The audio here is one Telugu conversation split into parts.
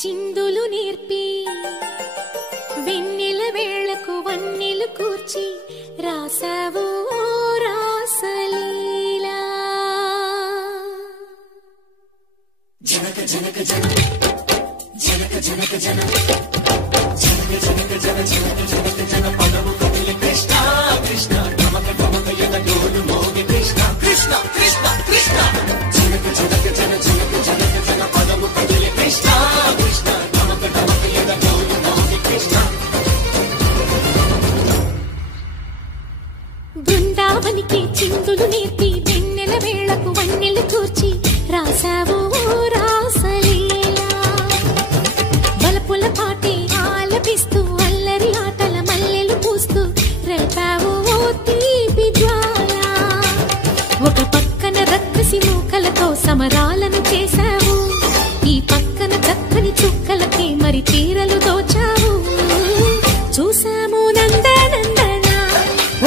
చిందులు నేర్పి వెన్నెల వేళకు వన్నెలు కూర్చి రాసావు రాసలీలా. జనక జనక జన జనక జనక జన జనక జనక జన జనక జనక జన పదము కదిలి కృష్ణ కృష్ణ నమక నమక యన డోలు మోగి కృష్ణ కృష్ణ కృష్ణ కృష్ణ జనక జనక జన జనక జనక జన పదము కదిలి కృష్ణ కృష్ణ నమక నమక యన డోలు మోగి కృష్ణ. బృందావనికి చిందులు నేర్పి వెన్నెల వేళకు వన్నెలు కూర్చి రాసావు రాసలీలా. బలపుల పాటే ఆలపిస్తూ అల్లరి ఆటల మల్లెలు పూస్తూ రేపావు తీపి జ్వాల. ఒక పక్కన రక్కసి మూకలతో సమరాలను చేశావు, ఈ పక్కన చక్కని చుక్కలకి మరి తీరలు దోచావు. చూసాము నందనందన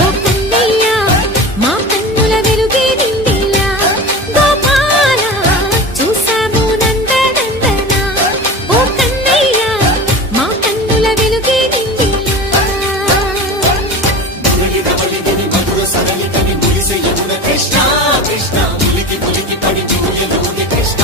ఓ కన్నయ్య మా కన్నుల వెలుగే నిండిలా. గోపాల చూసాము నందనందన ఓ కన్నయ్య మా కన్నుల వెలుగే నిండిలా. కృష్ణ కృష్ణ ములికి ములికి పడి జూయలోని కృష్ణ.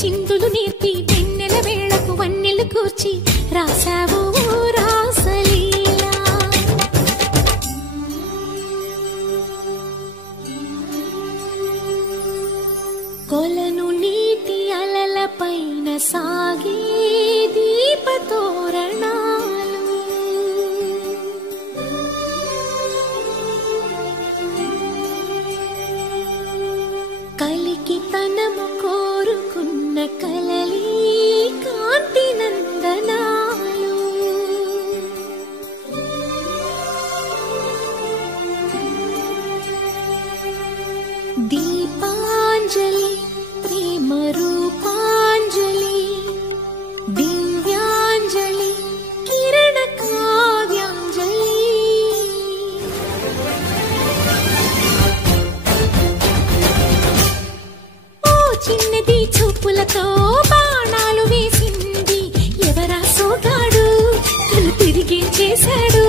చిందులు నేర్పి వెన్నెల వేళకు వన్నెలు కూర్చి రాసావు రాసలీలా. కొలను నీటి అలల పైన సాగే దీపతోరణాలు, కలికి తనము కోరుకున్న కలలి కాంతి నందనాలు. దీపాంజలి ప్రేమ రూపాంజలి దివ్యాంజలి కిరణ కావ్యాంజలి. ఓ చిన్నది చూపులతో బాణాలు వేసింది ఎవరా సోగాడు, తను తిరిగి చేశాడు.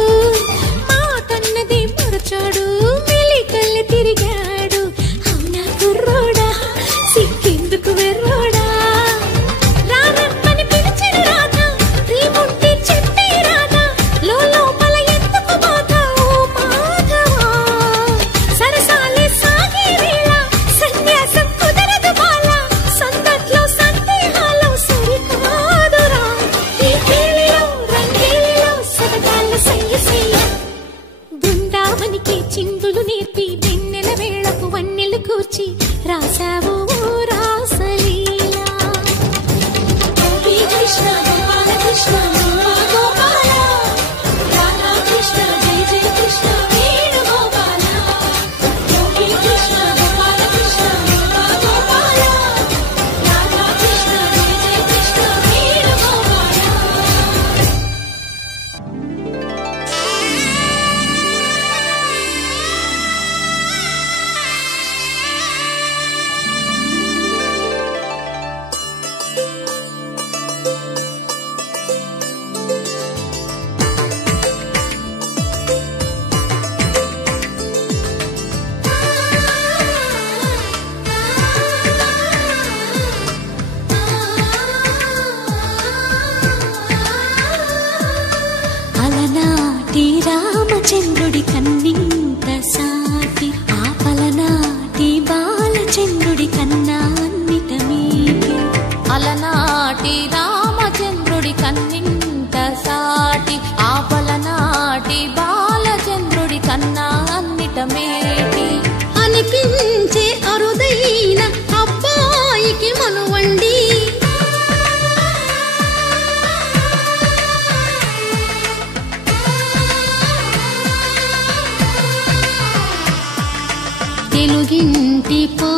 మాటన్నది మరచాడు, మెలికల్లి తిరిగాడు. అవునా కుర్రోడా సిక్కెందుకు వెర్రోడా. రారమ్మని పిలిచిన రాధా ప్రేముంటే చెప్పే రాధా, లోపల ఎందుకు బాధ ఓ మాధవా. సరసాలే సాగే వేళ సన్యాసం కుదరదు బాల, సందట్లో సందేహాలు సరికాదురా. ఈ కేళిలో రంగేలిలో సరదాల సయ్య సయ్య. బృందావనికి చిందులు నేర్పి వెన్నెల వేళకు వన్నెలు కూర్చి రాసావు రాసలీలా. గోపీ కృష్ణ గోపాల కృష్ణ గోపాల రాధా కృష్ణ జయ జయ కృష్ణ వేణు గోపాల. గోపీ కృష్ణ గోపాల కృష్ణ గోపాల రాధా కృష్ణ జయ జయ కృష్ణ వేణు గోపాల. రామచంద్రుడి కన్నింత సాటి ఆపలనాటి బాలచంద్రుడి కన్నా అన్నిట మీటి అలనాటి రామచంద్రుడి కన్నింత సాటి ఆపలనాటి బాలచంద్రుడి కన్నా అన్నిట మేటి అనిపించే అరుదైన అబ్బాయికి మనువండి తెలుగింటి పో